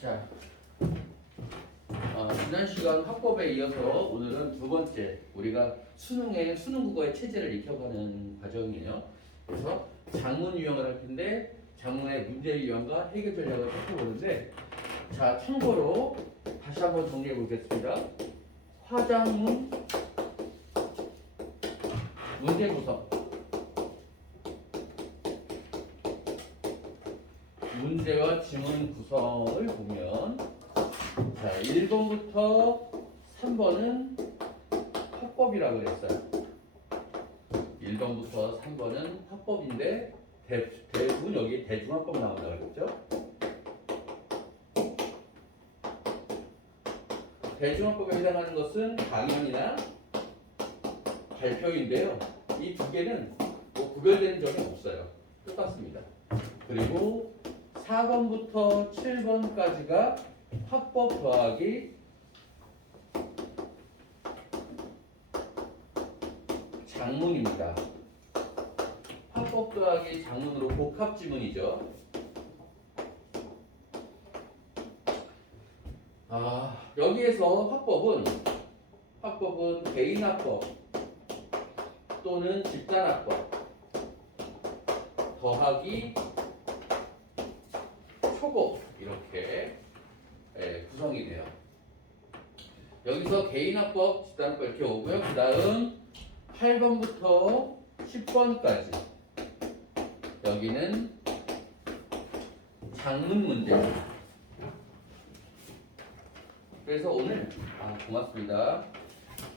자, 지난 시간 화법에 이어서 오늘은 두 번째 우리가 수능 국어의 체제를 익혀가는 과정이에요. 그래서 장문 유형을 할 텐데 장문의 문제 유형과 해결 전략을 살펴보는데, 자, 참고로 다시 한번 정리해 보겠습니다. 화장문 문제 구성, 문제와 지문 구성을 보면, 자, 1번부터 3번은 화법이라고 그랬어요. 1번부터 3번은 화법인데 대부분 여기 대중화법 나온다고 그랬죠. 대중화법에 해당하는 것은 강연이나 발표인데요. 이 두 개는 뭐 구별되는 점이 없어요. 똑같습니다. 그리고 4번부터 7번까지가 화법 더하기 장문입니다. 화법 더하기 장문으로 복합 지문이죠. 여기에서 화법은 개인화법 또는 집단화법 더하기 초급 이렇게 구성이 돼요. 여기서 개인화법, 집단화법 이렇게 오고요. 그 다음 8번부터 10번까지 여기는 장문 문제. 그래서 오늘 고맙습니다.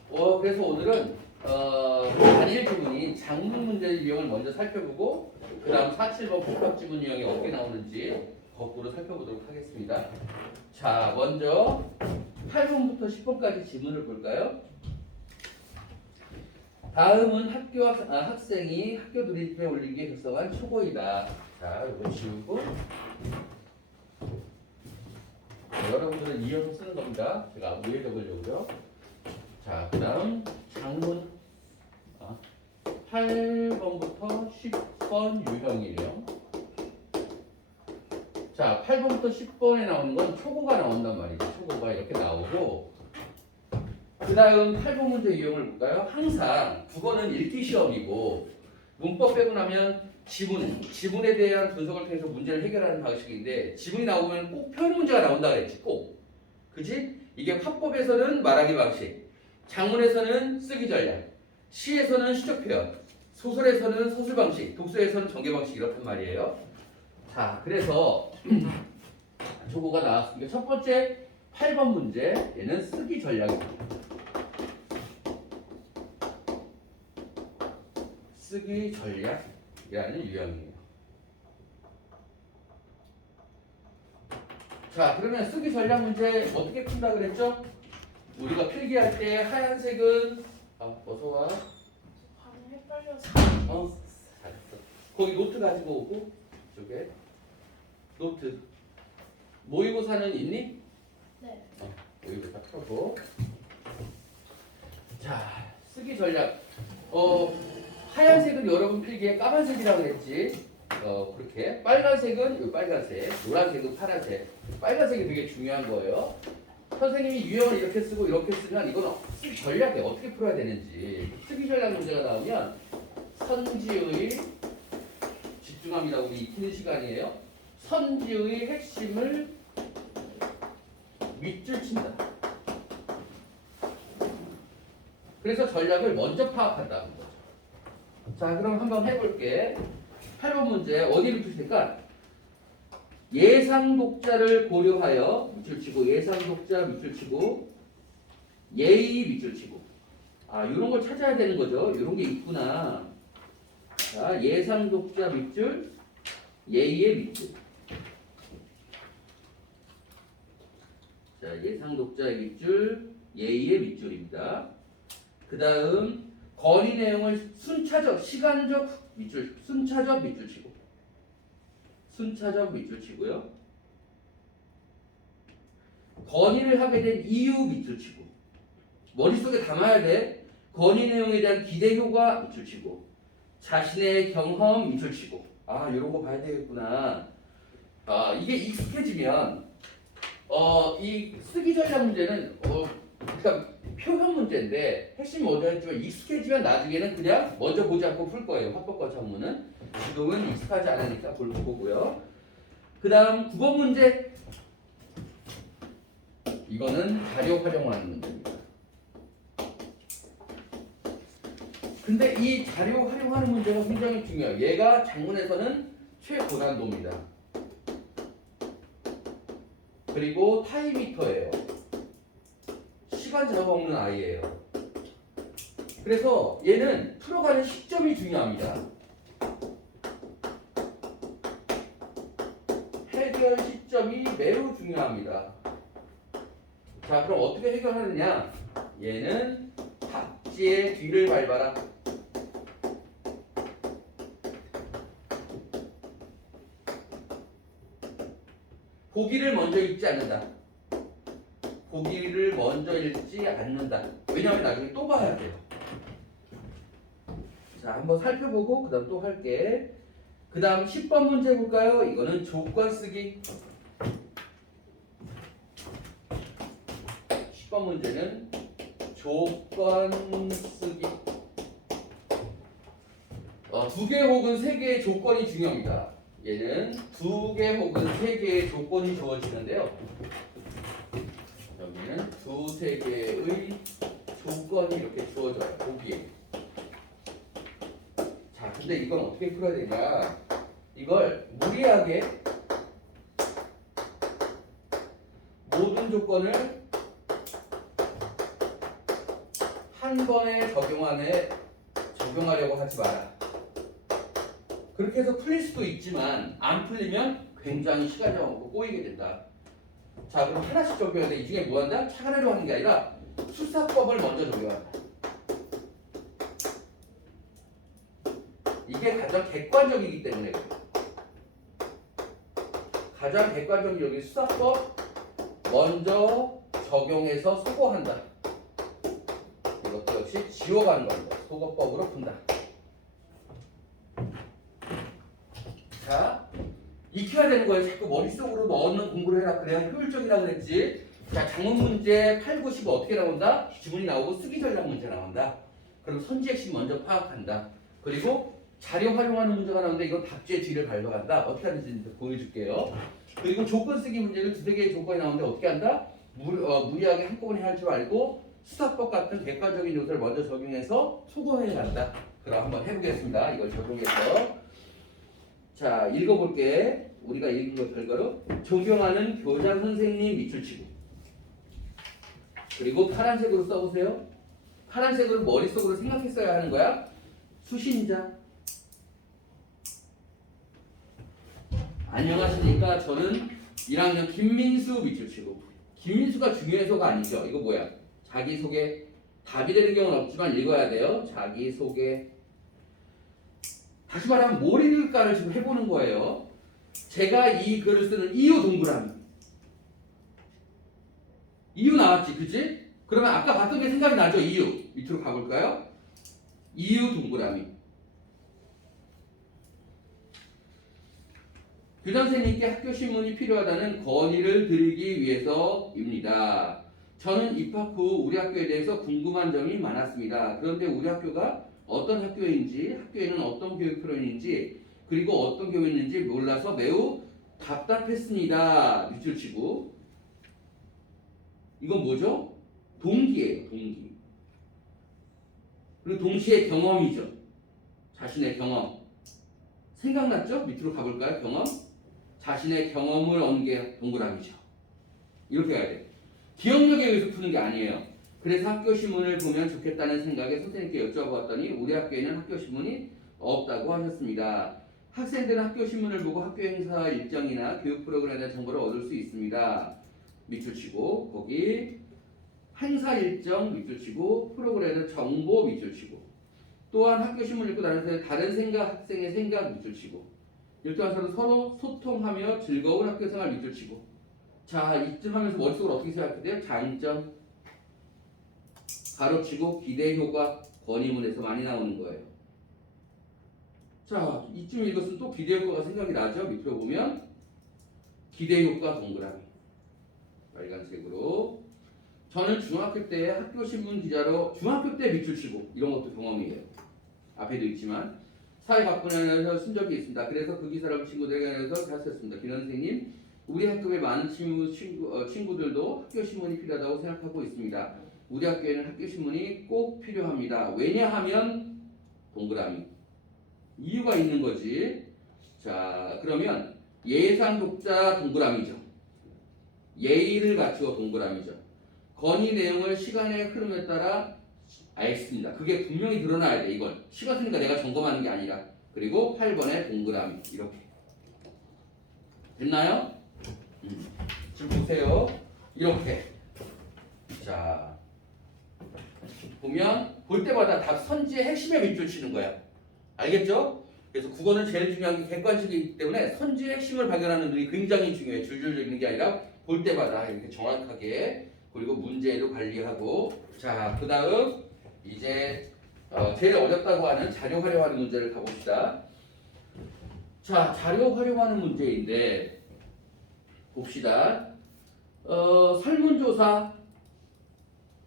그래서 오늘은 단일 지문인 장문 문제 유형을 먼저 살펴보고 그 다음 4, 7번 복합 지문 유형이 어떻게 나오는지 거꾸로 살펴보도록 하겠습니다. 자, 먼저 8번부터 10번까지 지문을 볼까요? 다음은 학생이 학교 돌입에 올리기에 결성한 초고이다. 자, 이거 지우고 여러분들은 이어서 쓰는 겁니다. 제가 위에 적으려고요. 자, 그 다음 장문 8번부터 10번 유형이에요. 자, 8번부터 10번에 나오는 건 초고가 나온단 말이죠. 초고가 이렇게 나오고, 그 다음 8번 문제 유형을 볼까요? 항상 국어는 읽기 시험이고 문법 빼고 나면 지문에 대한 분석을 통해서 문제를 해결하는 방식인데, 지문이 나오면 꼭 표현 문제가 나온다 그랬지. 꼭. 그지? 이게 화법에서는 말하기 방식, 장문에서는 쓰기 전략, 시에서는 시적 표현, 소설에서는 서술 방식, 독서에서는 전개 방식 이렇단 말이에요. 자, 그래서 조고가 나왔으니까 첫 번째 8번 문제, 얘는 쓰기 전략입니다. 쓰기 전략이라는 유형이에요. 자, 그러면 쓰기 전략 문제 어떻게 푼다 그랬죠? 우리가 필기할 때 하얀색은 어서와. 발음 헷갈려서. 잘했어. 거기 노트 가지고 오고, 이쪽에 노트. 모의고사는 있니? 네. 모의고사 펴고. 자, 쓰기 전략. 하얀색은 여러분 필기에 까만색이라고 그랬지. 그렇게. 빨간색은 빨간색, 노란색은 파란색. 빨간색이 되게 중요한 거예요. 선생님이 유형을 이렇게 쓰고 이렇게 쓰면 이건 쓰기 전략에 어떻게 풀어야 되는지. 쓰기 전략 문제가 나오면 선지의, 집중합니다. 우리 익히는 시간이에요. 선지의 핵심을 밑줄 친다. 그래서 전략을 먼저 파악한다는 거죠. 자, 그럼 한번 해볼게. 8번 문제 어디를 주실까? 예상 독자를 고려하여 밑줄 치고, 예상 독자 밑줄 치고, 예의 밑줄 치고. 이런 걸 찾아야 되는 거죠. 이런 게 있구나. 자, 예상 독자 밑줄, 예의의 밑줄. 자, 예상 독자의 밑줄, 예의의 밑줄입니다. 그 다음 건의 내용을 순차적, 시간적 밑줄, 순차적 밑줄 치고, 순차적 밑줄 치고요. 건의를 하게 된 이유 밑줄 치고, 머릿속에 담아야 돼. 건의 내용에 대한 기대 효과 밑줄 치고, 자신의 경험 밑줄 치고. 이런 거 봐야 되겠구나. 이게 익숙해지면 이 쓰기 전략 문제는 그러니까 표현 문제인데 핵심이 뭐냐면 익숙해지면 나중에는 그냥 먼저 보지 않고 풀 거예요. 화법과 전문은. 지금은 익숙하지 않으니까 볼 거고요. 그 다음 9번 문제. 이거는 자료 활용하는 문제입니다. 근데 이 자료 활용하는 문제가 굉장히 중요해요. 얘가 작문에서는 최고난도입니다. 그리고 타임미터예요. 시간 잡아먹는 아이예요. 그래서 얘는 풀어가는 시점이 중요합니다. 해결 시점이 매우 중요합니다. 자, 그럼 어떻게 해결하느냐? 얘는 답지의 뒤를 밟아라. 보기를 먼저 읽지 않는다. 보기를 먼저 읽지 않는다. 왜냐하면 나중에 또 봐야 돼요. 자, 한번 살펴보고 그 다음 또 할게. 그 다음 10번 문제 볼까요? 이거는 조건 쓰기. 10번 문제는 조건 쓰기. 2개 혹은 3개의 조건이 중요합니다. 얘는 2개 혹은 3개의 조건이 주어지는데요. 여기는 2~3개의 조건이 이렇게 주어져요. 보기에. 자, 근데 이건 어떻게 풀어야 되냐? 이걸 무리하게 모든 조건을 한 번에 적용하려고 하지 마라. 그렇게 해서 풀릴 수도 있지만 안 풀리면 굉장히 시간이 많고 꼬이게 된다. 자, 그럼 하나씩 적용하는데 이 중에 뭐 한다? 차근하려 하는 게 아니라 수사법을 먼저 적용한다. 이게 가장 객관적이기 때문에 그래요. 가장 객관적인 여기 수사법 먼저 적용해서 소거한다. 이것도 역시 지워가는 겁니다. 소거법으로 푼다. 자, 익혀야 되는 거예요. 자꾸 머릿속으로 넣는 공부를 해라. 그래야 효율적이라고 그랬지. 자, 작문 문제 8, 9, 10 어떻게 나온다? 지문이 나오고 쓰기 전략 문제 나온다. 그럼 선지 핵심 먼저 파악한다. 그리고 자료 활용하는 문제가 나오는데 이건 답지의 뒤를 밟아간다. 어떻게 하는지 보여줄게요. 그리고 조건 쓰기 문제는 2~3개의 조건이 나오는데 어떻게 한다? 무리하게 한꺼번에 하지 말고 수사법 같은 객관적인 요소를 먼저 적용해서 소거해 간다. 그럼 한번 해보겠습니다. 이걸 적용해서. 자, 읽어볼게. 우리가 읽은 것 결과로 존경하는 교장 선생님 밑줄 치고, 그리고 파란색으로 써보세요. 파란색으로 머릿속으로 생각했어야 하는 거야. 수신자. 안녕하십니까. 저는 1학년 김민수 밑줄 치고. 김민수가 중요해서가 아니죠. 이거 뭐야? 자기소개. 답이 되는 경우는 없지만 읽어야 돼요. 자기소개. 다시 말하면 뭘 읽을까를 지금 해보는 거예요. 제가 이 글을 쓰는 이유 동그라미. 이유 나왔지, 그치? 그러면 아까 봤던 게 생각이 나죠? 이유. 밑으로 가볼까요? 이유 동그라미. 교장 선생님께 학교 신문이 필요하다는 건의를 드리기 위해서입니다. 저는 입학 후 우리 학교에 대해서 궁금한 점이 많았습니다. 그런데 우리 학교가 어떤 학교인지, 학교에는 어떤 교육 프로그램인지, 그리고 어떤 교육인지 몰라서 매우 답답했습니다. 밑줄 치고. 이건 뭐죠? 동기예요, 동기. 그리고 동시에 경험이죠. 자신의 경험. 생각났죠? 밑으로 가볼까요? 경험. 자신의 경험을 얻는 게 동그라미죠. 이렇게 해야 돼요. 기억력에 의해서 푸는 게 아니에요. 그래서 학교 신문을 보면 좋겠다는 생각에 선생님께 여쭤보았더니 우리 학교에는 학교 신문이 없다고 하셨습니다. 학생들은 학교 신문을 보고 학교 행사 일정이나 교육 프로그램에 대한 정보를 얻을 수 있습니다. 밑줄 치고 거기 행사 일정 밑줄 치고 프로그램의 정보 밑줄 치고 또한 학교 신문을 읽고 다른 생각 학생의 생각 밑줄 치고 이렇게 서로 소통하며 즐거운 학교 생활 밑줄 치고 자 이쯤 하면서 머릿속으로 어떻게 생각해야 돼요? 장점 가로치고 기대 효과 권위문에서 많이 나오는 거예요. 자 이쯤 읽었으면 또 기대 효과가 생각이 나죠? 밑으로 보면 기대 효과 동그라미. 빨간색으로. 저는 중학교 때 학교 신문 기자로 중학교 때 밑줄 치고 이런 것도 경험이에요. 앞에도 있지만 사회 바꾸면서 쓴 적이 있습니다. 그래서 그 기사를 친구들에게 해서 갔었습니다. 김 선생님, 우리 학급의 많은 친구들도 학교 신문이 필요하다고 생각하고 있습니다. 우리 학교에는 학교 신문이 꼭 필요합니다. 왜냐하면 동그라미. 이유가 있는 거지. 자, 그러면 예상 독자 동그라미죠. 예의를 갖추어 동그라미죠. 건의 내용을 시간의 흐름에 따라 알겠습니다. 그게 분명히 드러나야 돼. 이건 시간 쓰니까 내가 점검하는 게 아니라. 그리고 8번에 동그라미 이렇게 됐나요? 지금 보세요. 이렇게. 자, 보면 볼 때마다 답 선지의 핵심에 밑줄 치는 거야. 알겠죠? 그래서 국어는 제일 중요한 게 객관식이기 때문에 선지의 핵심을 발견하는 눈이 굉장히 중요해. 줄줄 읽는 게 아니라 볼 때마다 이렇게 정확하게. 그리고 문제도 관리하고. 자, 그 다음 이제 제일 어렵다고 하는 자료 활용하는 문제를 가봅시다. 자, 자료 활용하는 문제인데 봅시다. 설문조사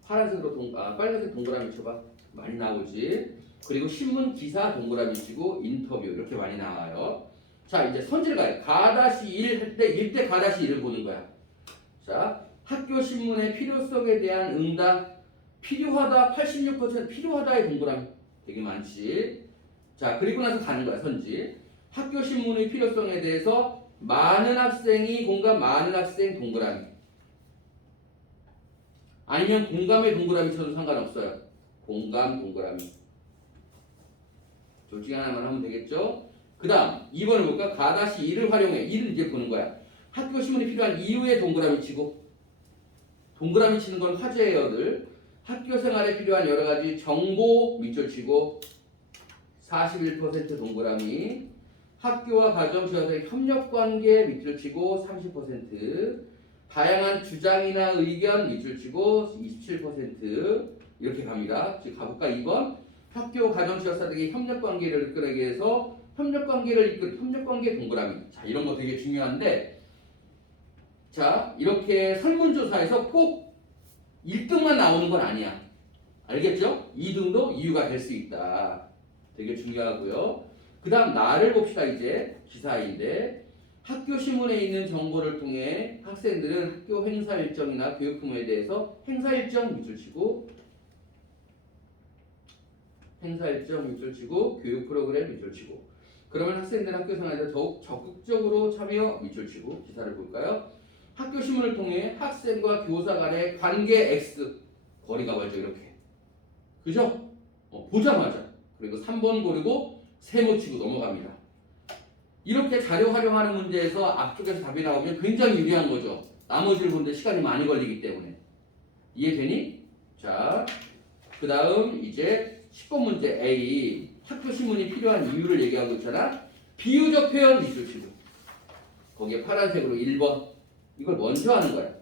파란색으로 빨간색 동그라미 쳐봐. 많이 나오지. 그리고 신문 기사 동그라미 치고 인터뷰 이렇게 많이 나와요. 자, 이제 선지를 가요. 가-1 할 때 1대 가-1을 보는 거야. 자, 학교 신문의 필요성에 대한 응답. 필요하다 86% 필요하다의 동그라미 되게 많지. 자, 그리고 나서 가는 거야. 선지. 학교 신문의 필요성에 대해서 많은 학생이 공감, 많은 학생 동그라미. 아니면 공감의 동그라미 쳐도 상관없어요. 공감 동그라미. 둘 중에 하나만 하면 되겠죠? 그 다음 2번을 볼까? 가-1을 활용해. 1을 이제 보는 거야. 학교 신문이 필요한 이유에 동그라미 치고. 동그라미 치는 건 화제예요들. 학교 생활에 필요한 여러 가지 정보 밑줄 치고 41% 동그라미. 학교와 가정 지원사의 협력 관계 밑줄 치고 30%. 다양한 주장이나 의견 밑줄 치고 27% 이렇게 갑니다. 지금 가볼까? 2번. 학교 가정 지원사들에게 협력 관계를 이끌기 위해서 협력 관계 동그라미. 자, 이런 거 되게 중요한데 자, 이렇게 설문조사에서 꼭 1등만 나오는 건 아니야. 알겠죠? 2등도 이유가 될 수 있다. 되게 중요하고요. 그 다음 나를 봅시다. 이제 기사인데 학교 신문에 있는 정보를 통해 학생들은 학교 행사 일정이나 교육 부모에 대해서 행사 일정 밑줄 치고 교육 프로그램 밑줄 치고 그러면 학생들은 학교 생활에 더욱 적극적으로 참여 밑줄 치고 기사를 볼까요? 학교 신문을 통해 학생과 교사 간의 관계 X 거리가 멀죠. 이렇게 그죠? 보자마자 그리고 3번 고르고 세모 치고 넘어갑니다. 이렇게 자료 활용하는 문제에서 앞쪽에서 답이 나오면 굉장히 유리한 거죠. 나머지를 보는데 시간이 많이 걸리기 때문에. 이해되니? 자, 그 다음 이제 10번 문제 A. 학교 신문이 필요한 이유를 얘기하고 있잖아. 비유적 표현 밑줄 치고 거기에 파란색으로 1번. 이걸 먼저 하는 거야.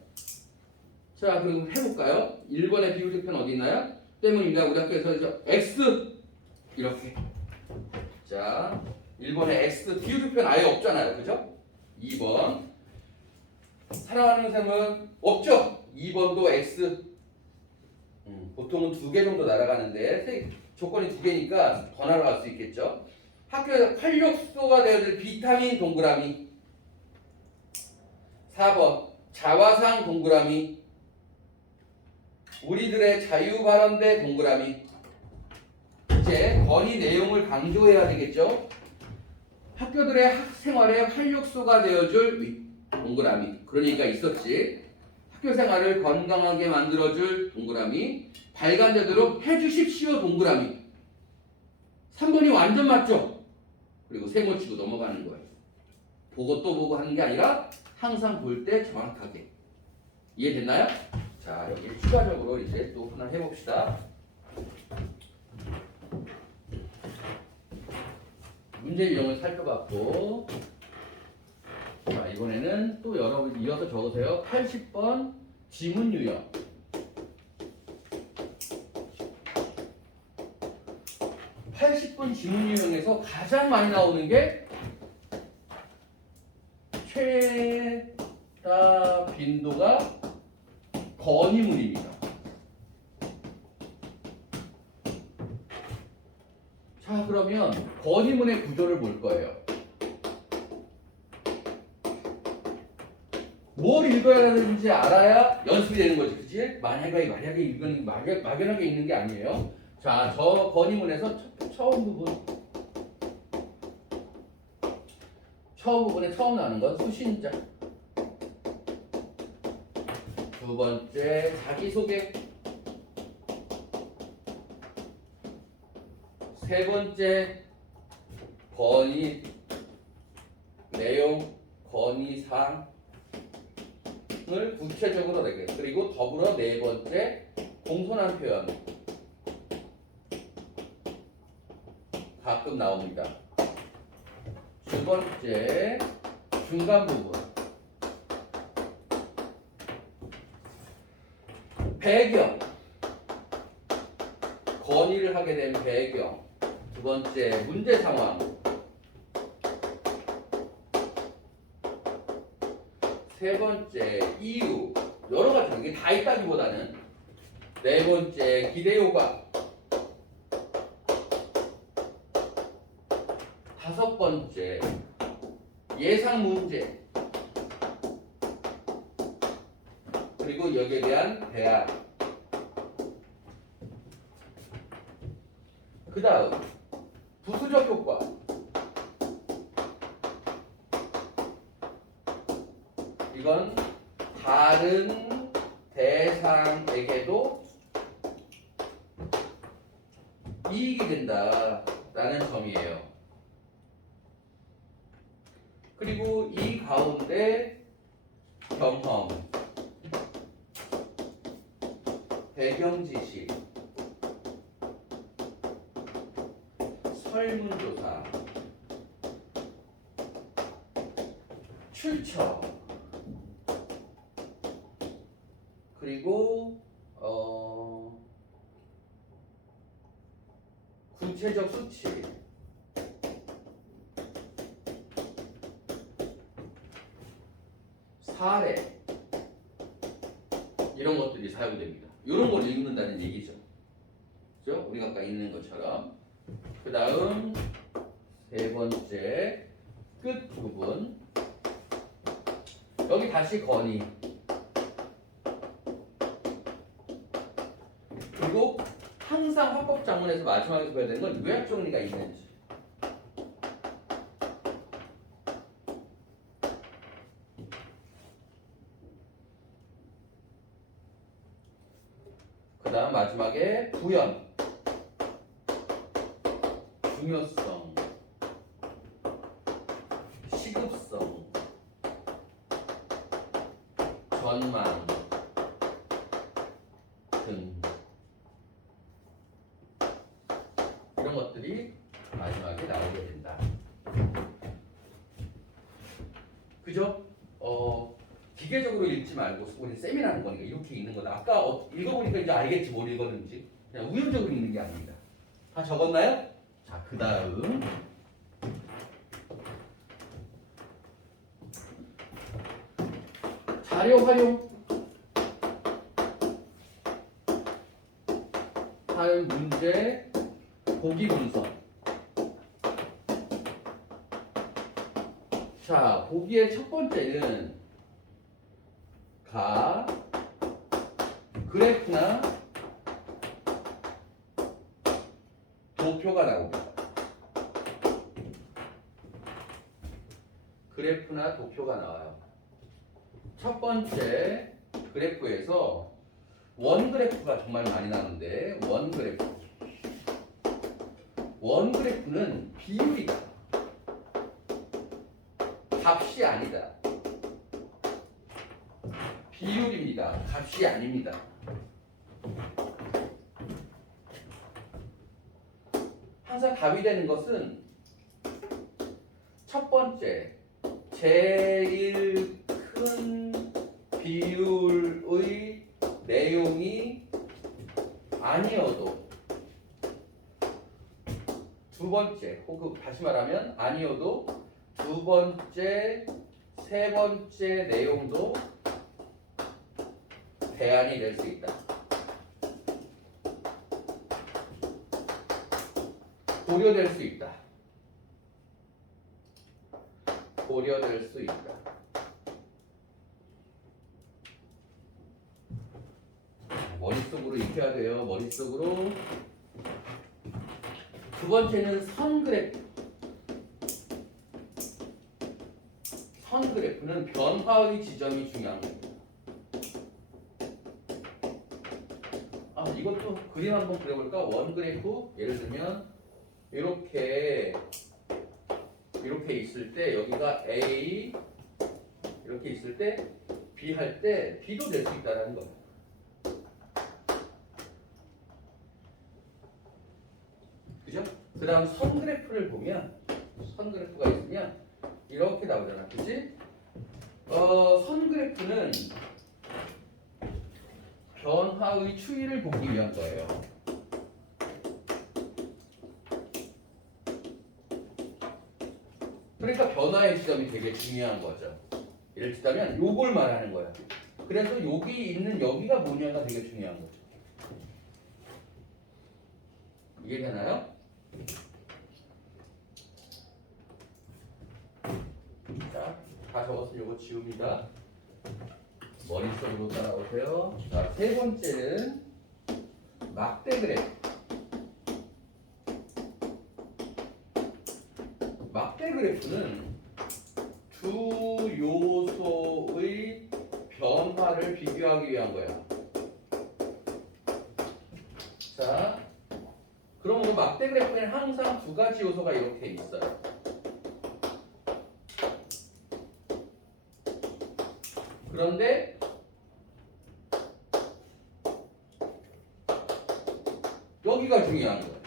자, 그럼 해볼까요? 1번의 비유적 표현 어디 있나요? 때문입니다. 우리 학교에서 이제 X 이렇게. 자, 1번에 X 비유적 표현 아예 없잖아요. 그죠? 2번 사랑하는 셈은 없죠? 2번도 X. 보통은 2개 정도 날아가는데 조건이 2개니까 더 날아갈 수 있겠죠? 학교에서 활력소가 되어야 될 비타민 동그라미. 4번 자화상 동그라미. 우리들의 자유발언대 동그라미. 이제 건의 내용을 강조해야 되겠죠? 학교들의 학생활에 활력소가 되어줄 동그라미. 그런 얘기가 있었지. 학교 생활을 건강하게 만들어줄 동그라미. 발간되도록 해주십시오 동그라미. 3번이 완전 맞죠? 그리고 세모 치고 넘어가는 거예요. 보고 또 보고 하는 게 아니라 항상 볼 때 정확하게. 이해됐나요? 자, 여기 추가적으로 이제 또 하나 해봅시다. 문제 유형을 살펴봤고, 자, 이번에는 또 여러분 이어서 적으세요. 80번 지문 유형. 80번 지문 유형에서 가장 많이 나오는 게 최다 빈도가 건의문입니다. 자, 그러면 건의문의 구조를 볼 거예요. 뭘 읽어야 되는지 알아야 연습이 되는 거지, 그치? 만약에 이건 막연하게 읽는 게 아니에요. 자, 저 건의문에서 처음 부분에 처음 나오는 건 수신자. 두 번째, 자기소개. 세 번째, 건의 내용, 건의사항을 구체적으로 내게. 그리고 더불어 네 번째, 공손한 표현. 가끔 나옵니다. 두 번째, 중간 부분. 배경. 건의를 하게 된 배경. 두 번째, 문제 상황. 세 번째, 이유. 여러 가지, 이게 다 있다기보다는. 네 번째, 기대 요구. 다섯 번째, 예상 문제. 그리고 여기에 대한 대안. 그 다음, 부수적 효과. 이건 다른 대상에게도 이익이 된다라는 점이에요. 그리고 이 가운데 경험, 배경 지식, 설문조사, 출처, 그리고 구체적 수치, 사례, 이런 것들이 사용됩니다. 이런 걸 읽는다는 얘기죠. 그죠? 우리가 아까 읽는 것처럼. 그 다음 세 번째, 끝 부분. 여기 다시 건의. 그리고 항상 합법작문에서 마지막에 봐야 되는 건 요약 정리가 있는지. 그 다음 마지막에 부연, 중요성, 시급성, 전망 등 이런 것들이 마지막에 나오게 된다. 그죠? 기계적으로 읽지 말고 우리 세미나하는 거니까 이렇게 읽는 거다. 아까 읽어보니까 이제 알겠지 뭘 읽었는지. 그냥 우연적으로 읽는 게 아닙니다. 다 적었나요? 자, 그 다음 자료 활용. 다음 문제 보기 분석. 자, 보기의 첫 번째는 그래프나 도표가 나옵니다. 그래프나 도표가 나와요. 첫 번째 그래프에서 원 그래프가 정말 많이 나오는데, 원 그래프는 비율이다. 값이 아니다. 비율입니다. 값이 아닙니다. 항상 답이 되는 것은 첫 번째, 제일 큰 비율의 내용이 아니어도, 두 번째, 혹은 다시 말하면 아니어도 두 번째, 세 번째 내용도 대안이 될 수 있다. 고려될 수 있다. 고려될 수 있다. 머릿속으로 익혀야 돼요. 머릿속으로. 두 번째는 선 그래프. 선 그래프는 변화의 지점이 중요한 겁니다. 이것도 그림 한번 그려볼까? 원 그래프 예를 들면 이렇게 있을 때 여기가 A 이렇게 있을 때 B 할 때 B도 될 수 있다는 겁니다. 그죠? 그 다음 선 그래프를 보면 선 그래프가 있으면 이렇게 나오잖아. 그치? 선 그래프는 변화의 추이를 보기 위한 거예요. 그러니까 변화의 지점이 되게 중요한 거죠. 예를 들자면 요걸 말하는 거야. 그래서 여기 있는 여기가 뭐냐가 되게 중요한 거죠. 이해되나요? 자, 다 적었으면 요거 지웁니다. 머릿속으로 따라오세요. 자, 세 번째는 막대 그래프. 막대 그래프는 두 요소의 변화를 비교하기 위한 거야. 자, 그러면 막대 그래프에는 항상 두 가지 요소가 이렇게 있어요. 그런데 여기가 중요한 거예요.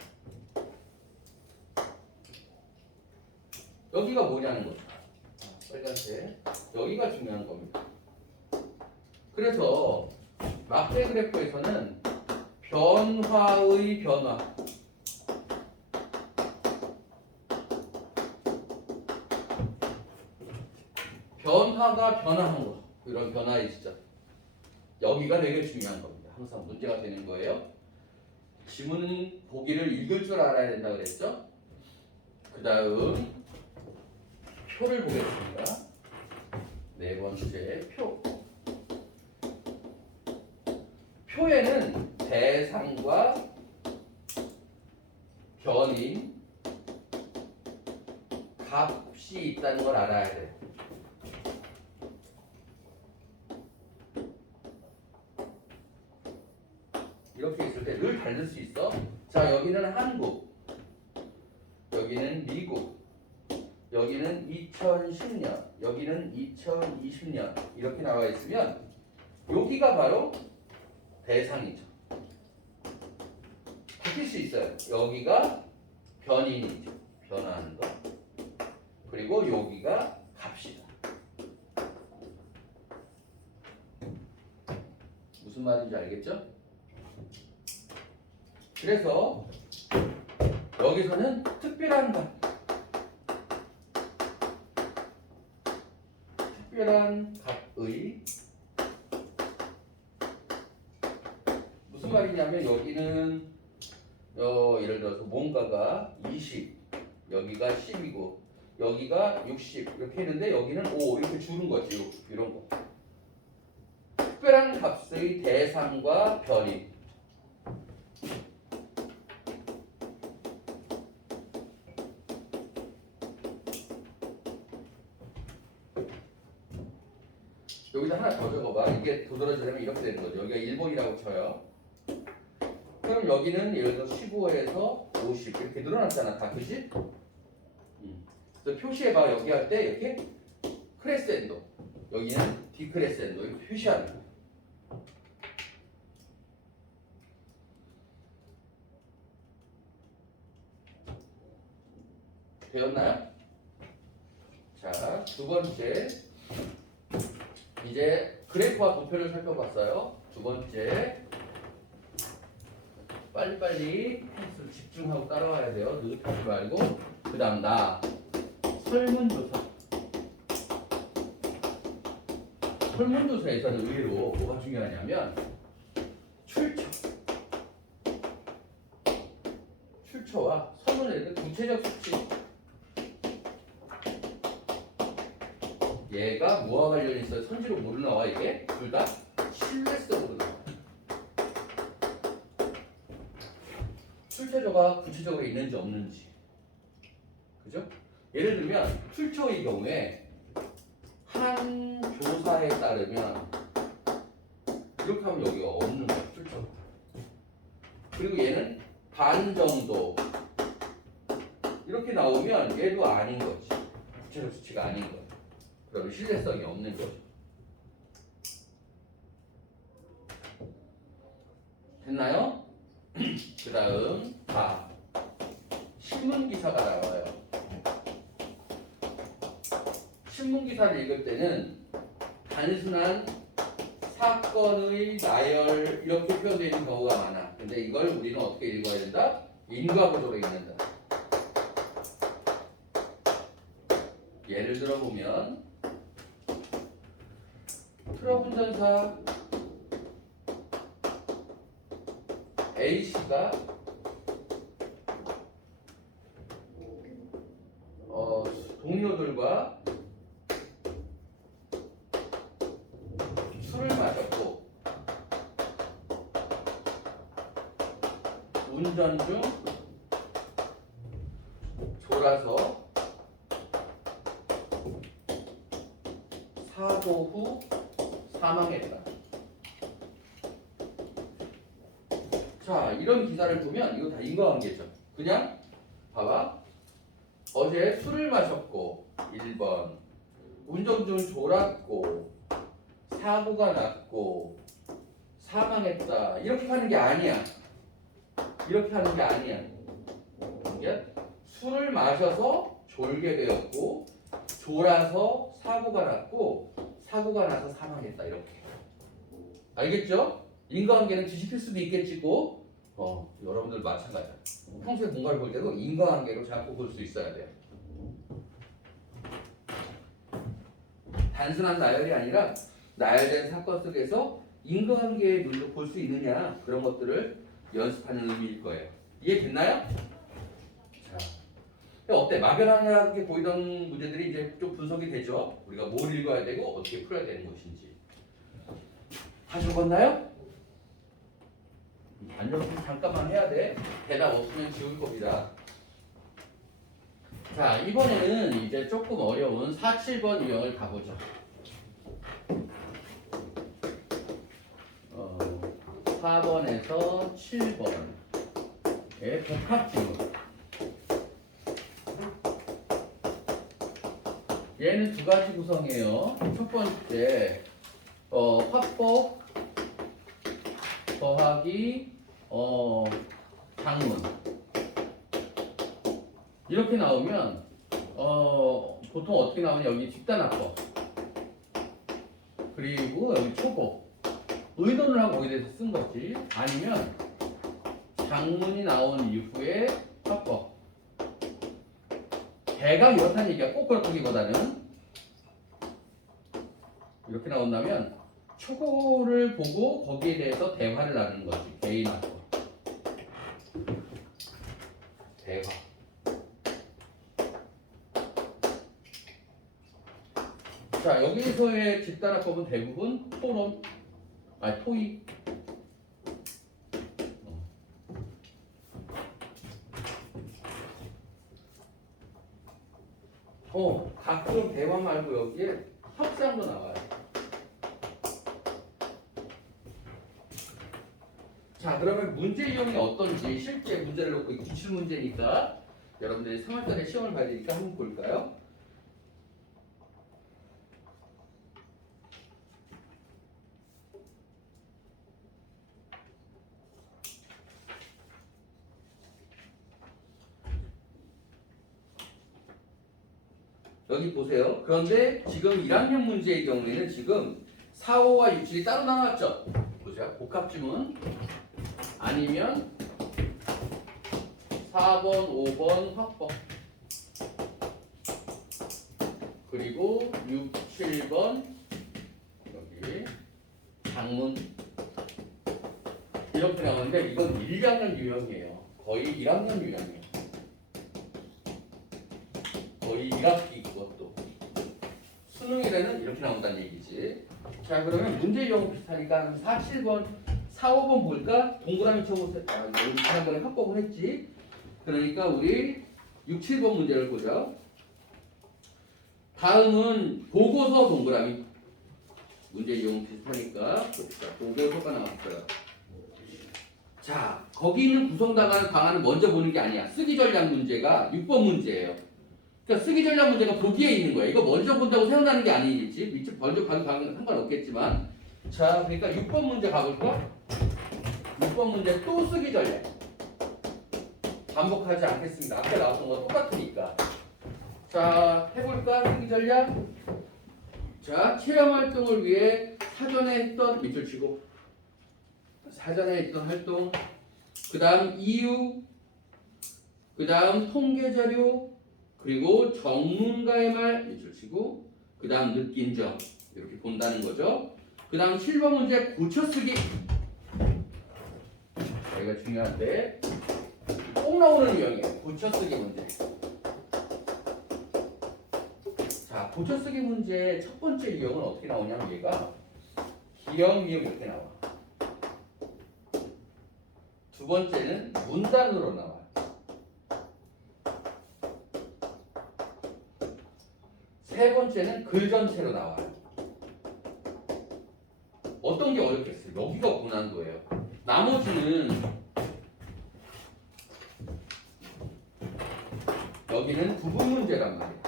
여기가 뭐냐는 거죠. 빨간색. 여기가 중요한 겁니다. 그래서 막대 그래프에서는 변화의 변화, 변화가 변화한 거, 이런 변화의 지점, 여기가 되게 중요한 겁니다. 항상 문제가 되는 거예요. 지문 보기를 읽을 줄 알아야 된다 그랬죠? 그 다음 표를 보겠습니다. 네 번째 표. 표에는 대상과 변인, 값이 있다는 걸 알아야 돼요. 이렇게 있을 때 늘 다를 수 있어. 자, 여기는 한국, 여기는 미국, 여기는 2010년, 여기는 2020년 이렇게 나와 있으면 여기가 바로 대상이죠. 바뀔 수 있어요. 여기가 변인이죠. 변화하는 거. 그리고 여기가 값이다. 무슨 말인지 알겠죠? 그래서 여기서는 특별한 값, 특별한 값의 무슨 말이냐면 여기는 예를 들어서 뭔가가 20, 여기가 10이고 여기가 60 이렇게 했는데 여기는 5 이렇게 주는 거지. 이런 거. 특별한 값의 대상과 변인. 여기다 하나 더 적어봐. 이게 도드라지려면 이렇게 되는 거죠. 여기가 1번이라고 쳐요. 그럼 여기는 예를 들어 15에서 50 이렇게 늘어났잖아. 다 그지? 그래서 표시해봐. 여기 할 때 이렇게 크레센도, 여기는 디크레센도 이렇게 표시하는 거야. 되었나요? 자, 두 번째. 이제 그래프와 도표를 살펴봤어요. 두 번째. 빨리빨리 펜슬 집중하고 따라와야 돼요. 느긋하지 말고. 그 다음 설문조사. 설문조사에서는 의외로 뭐가 중요하냐면 출처와 설문에 대한 구체적 수치. 얘가 뭐와 관련이 있어요? 선지로 뭐로 나와 이게? 둘 다 신뢰성으로 나와. 출처가 구체적으로 있는지 없는지. 그죠? 예를 들면 출처의 경우에 한 조사에 따르면 이렇게 하면 여기가 없는 거야. 출처. 그리고 얘는 반 정도 이렇게 나오면 얘도 아닌 거지. 구체적 수치가 아닌 거야. 그러면 신뢰성이 없는 거죠. 됐나요? 그 다음 다 신문기사가 나와요. 신문기사를 읽을 때는 단순한 사건의 나열 이렇게 표현되어 있는 경우가 많아. 근데 이걸 우리는 어떻게 읽어야 된다? 인과구조로 읽는다. 예를 들어보면 트럭 운전사 A씨가 동료들과 술을 마셨고 운전 중 졸아서 사고 후 사망했다. 자, 이런 기사를 보면 이거 다 인과관계죠. 그냥 봐봐. 어제 술을 마셨고 1번 운전 중 졸았고 사고가 났고 사망했다. 이렇게 하는 게 아니야. 이렇게 하는 게 아니야. 이게 술을 마셔서 졸게 되었고 졸아서 사고가 났고 사고가 나서 사망했다. 이렇게. 알겠죠? 인과관계는 뒤집힐 수도 있겠지고 여러분들 마찬가지야. 평소에 뭔가를 볼 때도 인과관계로 자꾸 볼 수 있어야 돼요. 단순한 나열이 아니라 나열된 사건 속에서 인과관계의 눈으로 볼 수 있느냐 그런 것들을 연습하는 의미일 거예요. 이해됐나요? 자, 어때? 막연하게 보이던 문제들이 이제 좀 분석이 되죠. 우리가 뭘 읽어야 되고 어떻게 풀어야 되는 것인지. 다 적었나요? 안 적었으면 잠깐만 해야 돼. 대답 없으면 지울 겁니다. 자, 이번에는 이제 조금 어려운 4, 7번 유형을 가보죠. 4번에서 7번의 복합 지문. 얘는 두 가지 구성이에요. 첫 번째, 화법 더하기 장문. 이렇게 나오면 보통 어떻게 나오냐? 여기 집단합법 그리고 여기 초법 의논을 하고 거기에 대해서 쓴 거지. 아니면 장문이 나온 이후에 합법. 대강 이렇다는 얘기가 꼭 그렇다기보다는 이렇게 나온다면 초고를 보고 거기에 대해서 대화를 나누는 거지. 개인 합법. 대화. 자, 여기서의 집단합법은 대부분 토론, 토의. 가끔 대화 말고 여기에 협상도 나와요. 자, 그러면 문제 유형이 어떤지 실제 문제를 놓고 기출 문제니까 여러분들이 3월달에 시험을 봐야 되니까 한번 볼까요? 여기 보세요. 그런데 지금 1학년 문제의 경우에는 지금 4, 5와 6, 7이 따로 나왔죠. 보세요. 복합지문 아니면 4번, 5번 화법 그리고 6, 7번 여기 그렇지. 장문 이렇게 나오는데 이건 1학년 유형이에요. 거의 1학년 유형이에요. 거의 1학기 그것도. 수능일에는 이렇게 나온다는 얘기지. 자, 그러면 문제 유형 비슷하니까 4, 7번, 4, 5번 볼까? 동그라미 쳐보세요. 여기 지난번에 합법을 했지. 그러니까 우리 6, 7번 문제를 보자. 다음은 보고서 동그라미. 문제 유형 비슷하니까 봅시다. 보고서가 나왔어요. 자, 거기 있는 구성당한 방안을 먼저 보는 게 아니야. 쓰기 전략 문제가 6번 문제예요. 그러니까 쓰기 전략 문제가 보기에 있는 거야. 이거 먼저 본다고 생각나는 게 아니겠지. 밑에 먼저 봐도 상관없겠지만. 자, 그러니까 6번 문제 가볼까? 6번 문제 또 쓰기 전략. 반복하지 않겠습니다. 아까 나왔던 거 똑같으니까. 자, 해볼까? 쓰기 전략. 자, 체험 활동을 위해 사전에 했던 밑줄 치고 사전에 했던 활동, 그 다음 이유, 그 다음 통계 자료, 그리고 전문가의 말 밑줄 치고 그 다음 느낀 점 이렇게 본다는 거죠. 그 다음 7번 문제 고쳐쓰기. 여기가 중요한데 꼭 나오는 유형이에요. 고쳐쓰기 문제. 자, 고쳐쓰기 문제 첫 번째 유형은 어떻게 나오냐면 얘가 기억, 미역 이렇게 나와. 두 번째는 문단으로 나와. 세 번째는 글 전체로 나와요. 어떤 게 어렵겠어요? 여기가 고난도예요. 나머지는 여기는 부분 문제란 말이에요.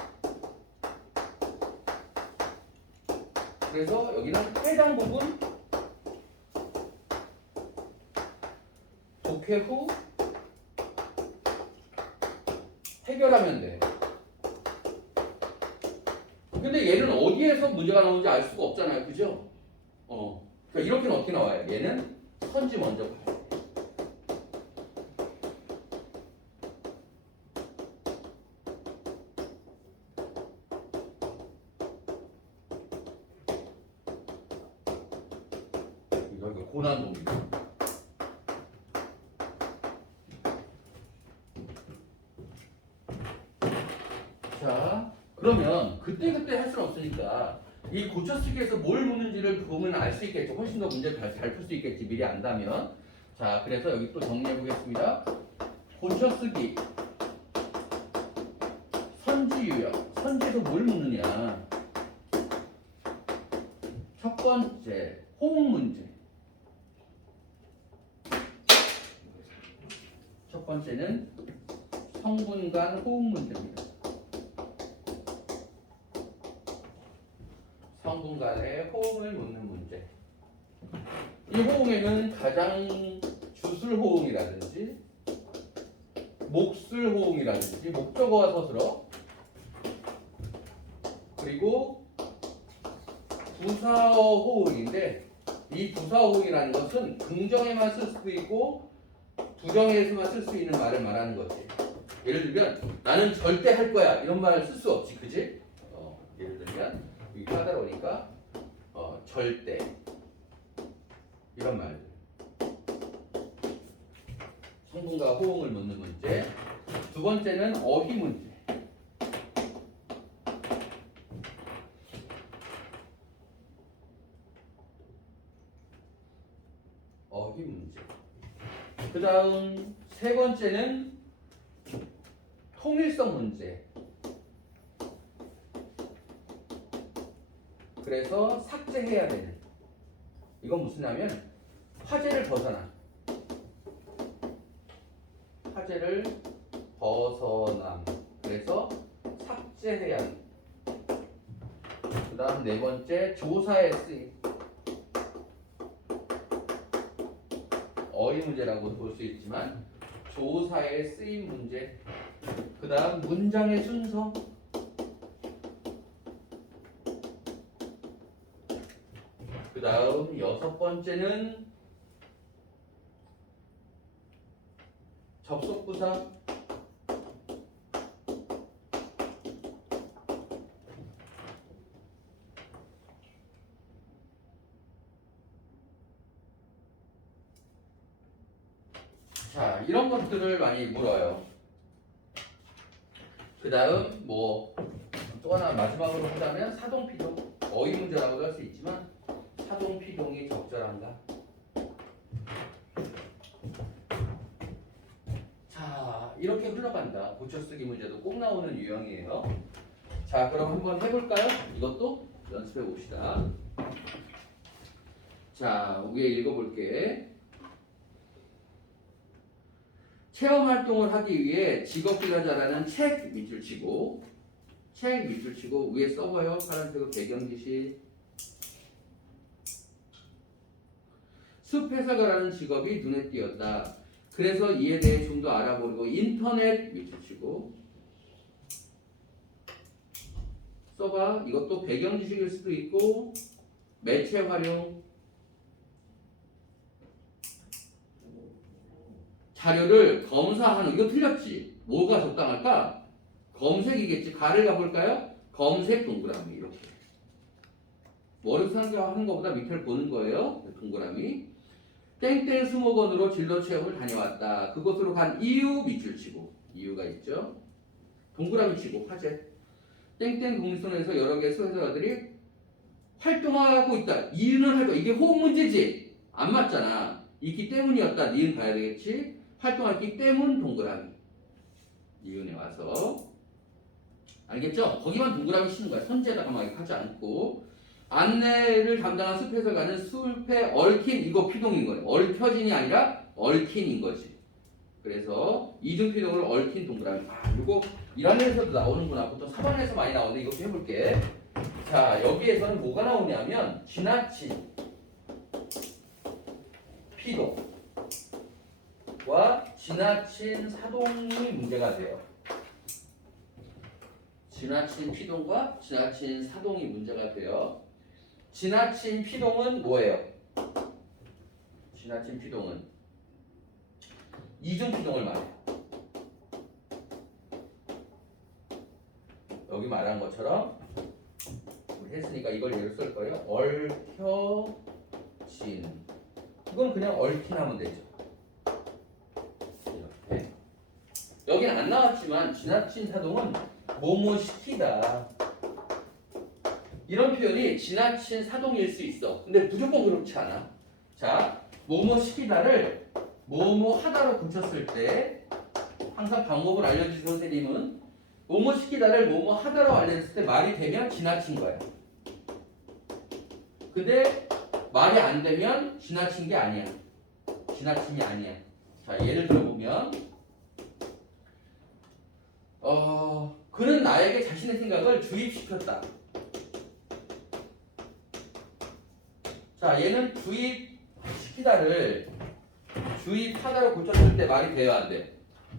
그래서 여기는 해당 부분 독해 후 해결하면 돼. 근데 얘는 어디에서 문제가 나오는지 알 수가 없잖아요. 그죠? 그러니까 이렇게는 어떻게 나와요? 얘는 선지 먼저 봐요. 이거 고난도입니다. 자, 그러면 그때그때 할 수는 없으니까 이 고쳐쓰기에서 뭘 묻는지를 보면 알 수 있겠죠. 훨씬 더 문제를 잘 풀 수 있겠지. 미리 안다면. 자, 그래서 여기 또 정리해 보겠습니다. 고쳐쓰기 선지 유형. 선지에서 뭘 묻느냐. 첫 번째 호응 문제. 첫 번째는 성분 간 호응 문제입니다. 성분 간의 호응을 묻는 문제. 이 호응에는 가장 주술 호응이라든지 목술 호응이라든지 목적어와 서술어 그리고 부사어 호응인데 이 부사어 호응이라는 것은 긍정에만 쓸 수도 있고 부정에서만 쓸 수 있는 말을 말하는 거지. 예를 들면 나는 절대 할 거야 이런 말을 쓸 수 없지, 그지? 예를 들면 여기 까다로우니까 절대 이런 말들. 성분과 호응을 묻는 문제. 두 번째는 어휘 문제. 어휘 문제. 그 다음 세 번째는 통일성 문제. 그래서 삭제해야 되는. 이건 무슨냐면 화제를 벗어나. 화제를 벗어남. 그래서 삭제해야 하는. 그 다음 네 번째 조사에 쓰임. 어휘 문제라고 볼 수 있지만 조사에 쓰임 문제. 그 다음 문장의 순서. 그 다음 여섯 번째는 접속부사. 자, 이런 것들을 많이 물어요. 그 다음 뭐 또 하나 마지막으로 하자면 사동피동. 어휘 문제라고도 할 수 있지만 사동피동이 적절한가? 자, 이렇게 흘러간다. 고쳐쓰기 문제도 꼭 나오는 유형이에요. 자, 그럼 한번 해볼까요? 이것도 연습해 봅시다. 자, 위에 읽어볼게. 체험 활동을 하기 위해 직업비가 잘하는 책 밑줄 치고, 책 밑줄 치고 위에 써봐요. 파란색으로 배경 지시. 숲 해설가라는 직업이 눈에 띄었다. 그래서 이에 대해 좀 더 알아보고 인터넷 밑줄 치고 써봐. 이것도 배경 지식일 수도 있고 매체 활용. 자료를 검사하는. 이거 틀렸지? 뭐가 적당할까? 검색이겠지. 가를 가볼까요? 검색 동그라미. 이렇게 머리 상대하는 것보다 밑을 보는 거예요. 동그라미. 땡땡 수목원으로 진로 체험을 다녀왔다. 그곳으로 간 이유 밑줄 치고. 이유가 있죠. 동그라미 치고 화제. 땡땡 동물원에서 여러 개의 수혜자들이 활동하고 있다. 이유는 할거. 이게 호흡 문제지. 안 맞잖아. 있기 때문이었다. 니은 봐야 되겠지. 활동했기 때문 동그라미. 이윤에 와서 알겠죠? 거기만 동그라미 치는 거야. 선제에다가 막 하지 않고. 안내를 담당한 숲 해설가는 숲에 얽힌, 이거 피동인 거예요. 얽혀진이 아니라 얽힌인 거지. 그래서 이중 피동을 얽힌 동그라미. 아, 이거 1학년에서도 나오는구나. 보통 4반에서 많이 나오는데 이것도 해볼게. 자, 여기에서는 뭐가 나오냐면 지나친 피동과 지나친 사동이 문제가 돼요. 지나친 피동과 지나친 사동이 문제가 돼요. 지나친 피동은 뭐예요? 지나친 피동은 이중 피동을 말해요. 여기 말한 것처럼 우리 했으니까 이걸 예로 쓸 거예요. 얽혀진. 이건 그냥 얽힌 하면 되죠. 이렇게. 여기는 안 나왔지만 지나친 사동은 뭐뭐 시키다. 이런 표현이 지나친 사동일 수 있어. 근데 무조건 그렇지 않아. 자, 뭐뭐 시키다를 뭐뭐 하다로 고쳤을 때 항상 방법을 알려주신 선생님은 뭐뭐 시키다를 뭐뭐 하다로 알려줬을 때 말이 되면 지나친 거야. 근데 말이 안 되면 지나친 게 아니야. 지나침이 아니야. 자, 예를 들어보면 그는 나에게 자신의 생각을 주입시켰다. 자, 얘는 주입시키다를 주입하다로 고쳤을 때 말이 돼요, 안 돼?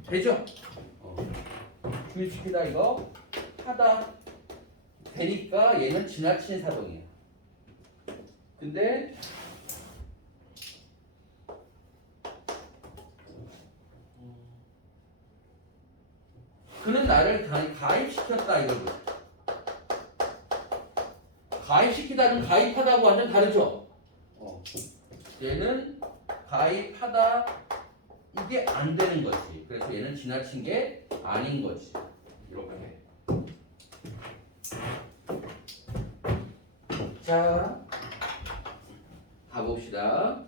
되죠? 주입시키다 이거 하다 되니까 얘는 지나친 사동이에요. 근데 그는 나를 가입시켰다 이거죠. 가입시키다는 가입하다고 완전 다르죠? 얘는 가입하다 이게 안 되는 거지. 그래서 얘는 지나친 게 아닌 거지. 이렇게. 자, 가봅시다.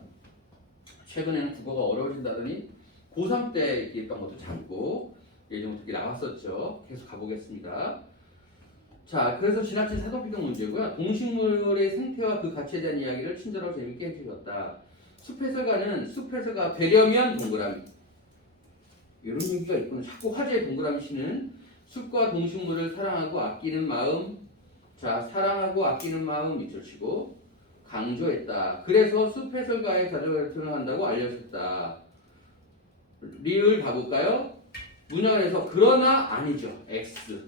최근에는 국어가 어려워진다더니 고3 때 이렇게 했던 것도 참고 예전부터 이렇게 나왔었죠. 계속 가보겠습니다. 자, 그래서 지나친 사동피동 문제고요. 동식물의 생태와 그 가치에 대한 이야기를 친절하고 재밌게 해주셨다. 숲해설가는 숲해설가 되려면 동그라미. 이런 얘기가 있구나. 자꾸 화제의 동그라미 씨는 숲과 동식물을 사랑하고 아끼는 마음. 자, 사랑하고 아끼는 마음 밑줄 치고 강조했다. 그래서 숲해설가의 자료를 표현한다고 알려줬다. 리을 가볼까요? 문장을 해서 그러나 아니죠. X.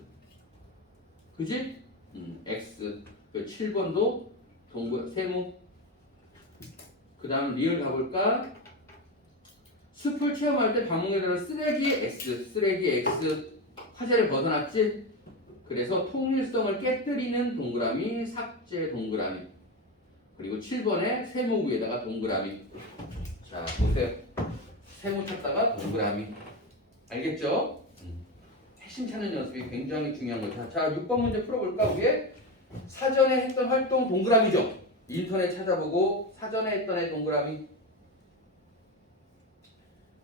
그지? X. 그 7번도 세모. 그 다음 리을 가볼까? 숲을 체험할 때 방문에 들어간 쓰레기 X. 쓰레기 X. 화제를 벗어났지? 그래서 통일성을 깨뜨리는 동그라미, 삭제 동그라미. 그리고 7번에 세모 위에다가 동그라미. 자, 보세요. 세모 찾다가 동그라미. 알겠죠? 핵심 찾는 연습이 굉장히 중요한 거죠. 자, 6번 문제 풀어볼까? 우리 사전에 했던 활동 동그라미죠. 인터넷 찾아보고 사전에 했던 애 동그라미.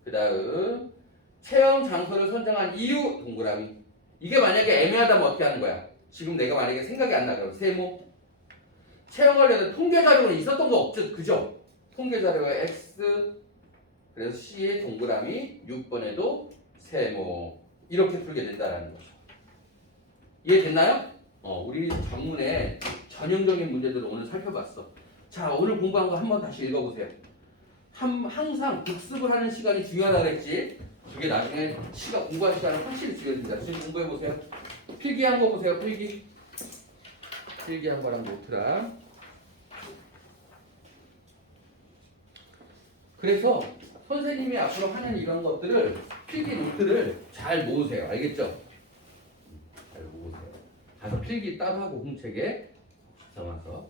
그 다음 체험 장소를 선정한 이유 동그라미. 이게 만약에 애매하다면 어떻게 하는 거야? 지금 내가 만약에 생각이 안 나요. 세모. 체험하려는 통계 자료는 있었던 거 없죠? 그죠? 통계 자료가 X, 그래서 C의 동그라미, 6번에도 세모. 이렇게 풀게 된다는 거죠. 이해됐나요? 우리 전문의 전형적인 문제들을 오늘 살펴봤어. 자, 오늘 공부한 거 한번 다시 읽어보세요. 항상 복습을 하는 시간이 중요하다 그랬지? 그게 나중에 공부할 시간을 확실히 줄여줍니다. 지금 공부해보세요. 필기한 거 보세요. 필기한 거랑 노트랑. 그래서 선생님이 앞으로 하는 이런 것들을 필기 노트를 잘 모으세요. 알겠죠? 잘 모으세요. 가서 필기 따로 하고 홈책에 적어서